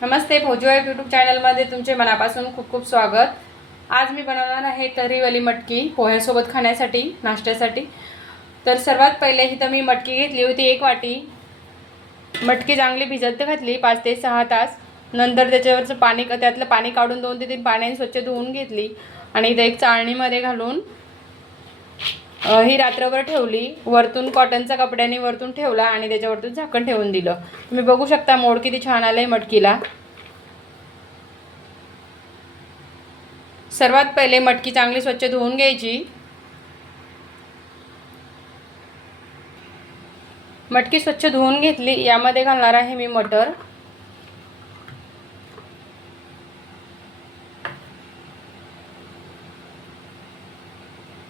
नमस्ते, भोजवाईफ YouTube चॅनलमध्ये तुमचे मनापासून खूप खूप स्वागत। आज मी बनवणार आहे तर्रीवाली मटकी पोह्यासोबत खाण्यासाठी, नाश्त्यासाठी। तर सर्वात पहिले इथं मी मटकी घेतली होती 1 वाटी। मटकी चांगली भिजत घातली 5 ते 6 तास। नंतर त्याच्यावरचं पाणी त्यातलं पाणी काढून 2 ते 3 पाण्याने स्वच्छ धुवून घेतली आणि इथे एक चाळणीमध्ये घालून ही रात्रभर ठेवली। वरतून कॉटनचा कपड्याने वरतून ठेवला आणि त्याच्यावरतून झाकण ठेवून दिलं। तुम्ही बघू शकता मोड किती छान आलंय मटकीला। सर्वात पहिले मटकी चांगली स्वच्छ धुवून घ्यायची। मटकी स्वच्छ धुवून घेतली। यामध्ये घालणार आहे मी मटर।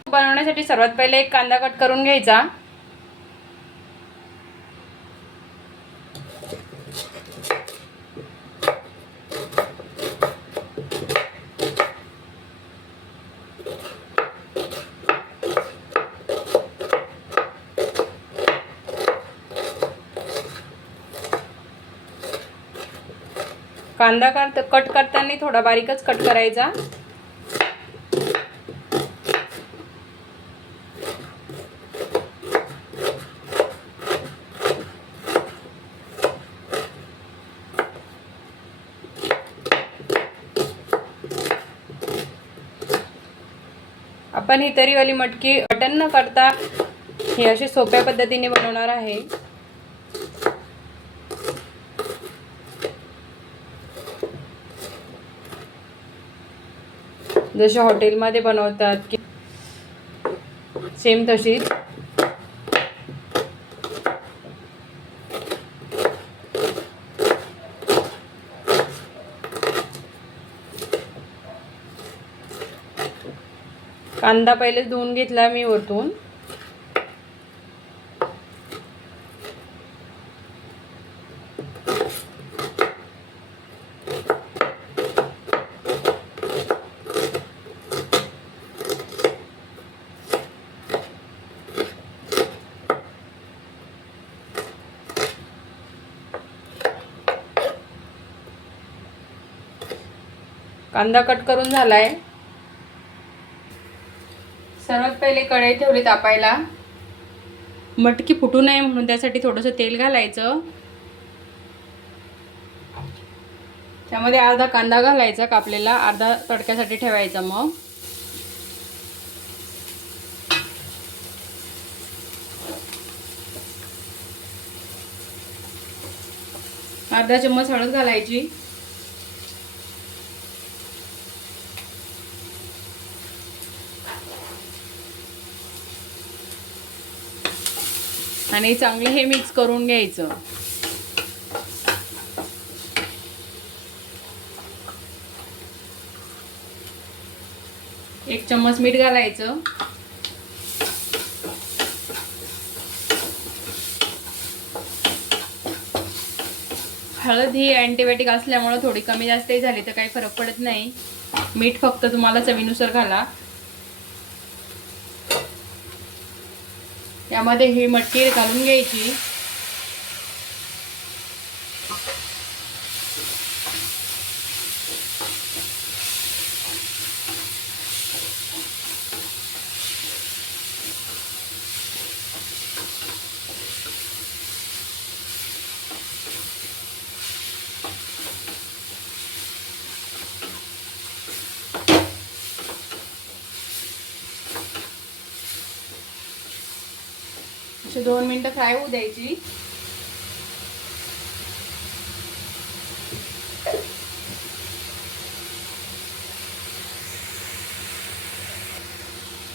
बनवण्यासाठी सर्वात पहिले एक कांदा कट करून घ्यायचा। कांदा कट करताना थोडा बारीकच कट करायचा। आपण ही तर्रीवाली मटकी बटन न करता ही अशी सोप्या पद्धतीने बनवणार आहे। जसे हॉटेलमध्ये बनवतात की सेम तशीच। कांदा पहिले धुवून घेतला मी वरतून। कांदा कट करून झालाय। सर्वात पहिले कढई ठेवली तापायला। मटकी फुटू नये म्हणून त्यासाठी थोडंसं तेल घालायचं। त्यामध्ये अर्धा कांदा घालायचा कापलेला, अर्धा तडक्यासाठी ठेवायचा। मग अर्धा चम्मच हळद घालायची। आणि चांगले हे मिक्स करून घ्यायचं। एक चम्मच मीठ घालायचं। हळद ही अँटीबायोटिक असल्यामुळे थोडी कमी जास्तही झाली तर काही फरक पडत नाही। मीठ फक्त तुम्हाला चवीनुसार घाला। यामध्ये ही मटकी घालून घ्यायची। अशी 2 मिनिटं फ्राय होऊ द्यायची।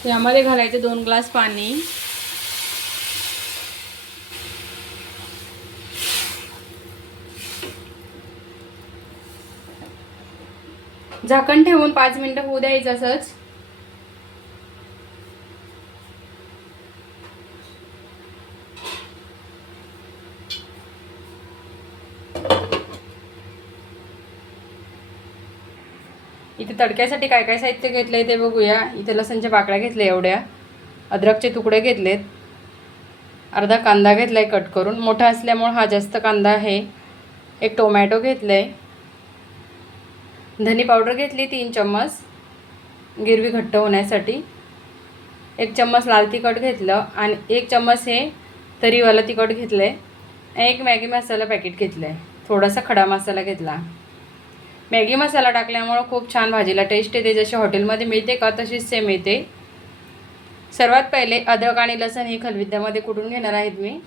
यामध्ये घालायचे 2 ग्लास पाणी। झाकण ठेवून 5 मिनिटं होऊ द्यायचं असंच। इथे तडक्यासाठी काय काय साहित्य घेतलंय ते बघूया। इथे लसणच्या पाकळ्या घेतल्या एवढ्या, अद्रकचे तुकडे घेतलेत, अर्धा कांदा घेतलाय कट करून, मोठा असल्यामुळे हा जास्त कांदा आहे। एक टोमॅटो घेतलाय, धनी पावडर घेतली 3 चम्मच गिरवी घट्ट होण्यासाठी. 1 चम्मच लाल तिखट घेतलं आणि 1 चम्मच हे तरीवाला तिखट घेतलं आहे. 1 मॅगी मसाला पॅकेट घेतलं आहे. थोडासा खडा मसाला घेतला. मॅगी मसाला टाकल्यामुळं खूप छान भाजीला टेस्ट येते. जशी हॉटेलमध्ये मिळते का तशीच सेम येते. सर्वात पहिले अद्रक आणि लसूण ही खलबत्त्यामध्ये कुटून घेणार आहेत मी.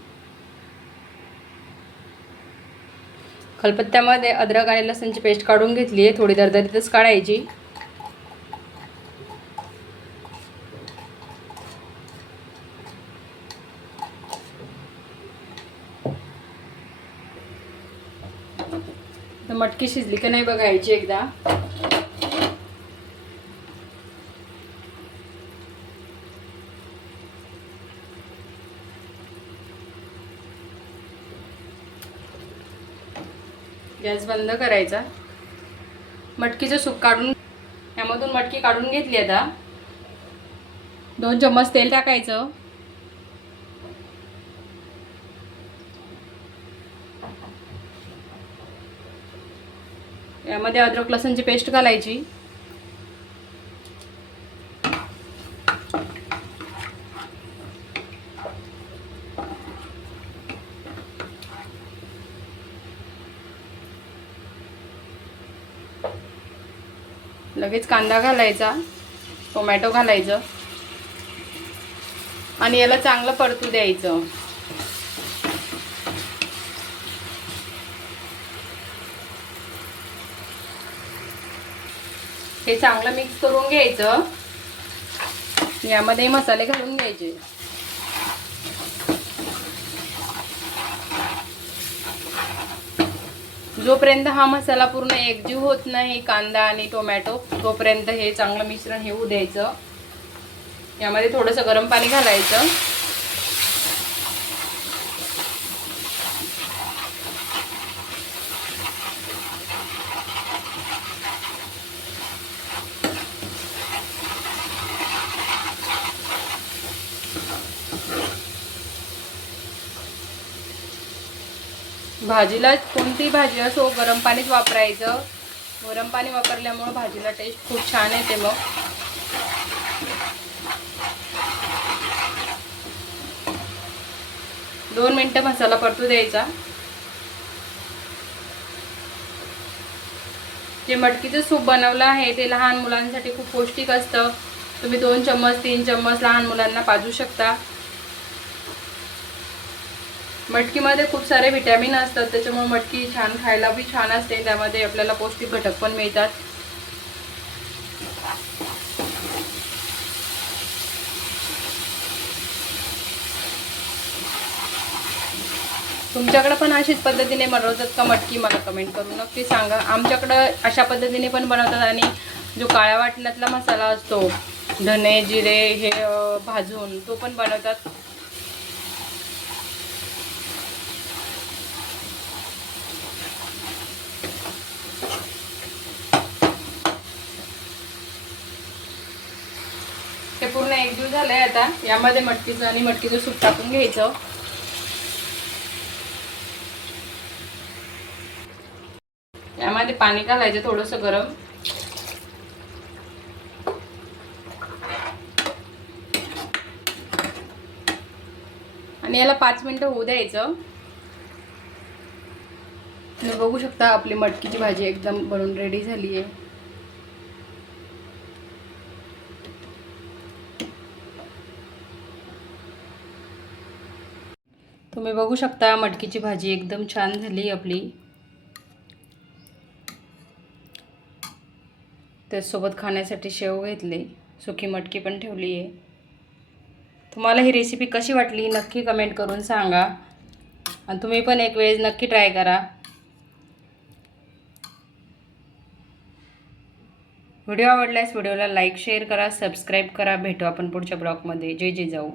खलबत्त्यामध्ये अद्रक आणि लसूणची पेस्ट काढून घेतली आहे. थोडी दरदरीतच काढायची. तर मटकी शिजली की नाही बघायची एकदा. गॅस बंद करायचा. मटकीचं सूप काढून यामधून मटकी काढून घेतली. आता 2 चम्मच तेल टाकायचं. यामध्ये अद्रक लसूणची पेस्ट घालायची. लगेच कांदा घालायचा, टोमॅटो घालायचं आणि याला चांगलं परतू द्यायचं. हे चांगलं मिक्स करून घ्यायचं. यामध्ये मसाले घालून घ्यायचे. जोपर्यंत हा मसाला पूर्ण एकजीव होत नाही कांदा आणि टोमॅटो तोपर्यंत हे चांगलं मिश्रण हे होऊ द्यायचं. यामध्ये थोडंसं गरम पाणी घालायचं. भाजीला कोणती भाजी असो गरम पाणीच वापरायचं. गरम पाणी वापरल्यामुळे भाजीला टेस्ट खूप छान येते. मग 2 मिनिटं मसाला परतू द्यायचा. जे मटकीचं सूप बनवलं आहे ते लहान मुलांसाठी खूप पौष्टिक असतं. तुम्ही 2 चम्मच 3 चम्मच लहान मुलांना पाजू शकता. मटकीमध्ये खूप सारे व्हिटॅमिन असतात, त्याच्यामुळे मटकी छान खायला बी छान असते. त्यामध्ये आपल्याला पौष्टिक घटक पण मिळतात. तुमच्याकडे पण अशीच पद्धतीने बनवतात का मटकी? मला कमेंट करून नक्की सांगा. आमच्याकडं अशा पद्धतीने पण बनवतात. आणि जो काळ्या वाटणातला मसाला असतो धने जिरे हे भाजून तो पण बनवतात. हे पूर्ण एकजीव झालंय. आता यामध्ये मटकीचं आणि मटकीचं सूप टाकून घ्यायचं. यामध्ये पाणी घालायचं थोडंसं गरम. आणि याला 5 मिनिटं होऊ द्यायचं. तुम्ही बघू शकता आपली मटकीची भाजी एकदम बनवून रेडी झाली आहे. तुम्ही बघू शकता मटकीची भाजी एकदम छान झाली आपली. त्यासोबत खाण्यासाठी शेव घेतली. सुकी मटकी पण ठेवली आहे. तुम्हाला ही रेसिपी कशी वाटली नक्की कमेंट करून सांगा. आणि तुम्ही पण एक वेळेस नक्की ट्राय करा. व्हिडिओ आवडल्यास व्हिडिओला लाईक शेअर करा, सबस्क्राईब करा. भेटू आपण पुढच्या ब्लॉगमध्ये. जय जय जाऊ.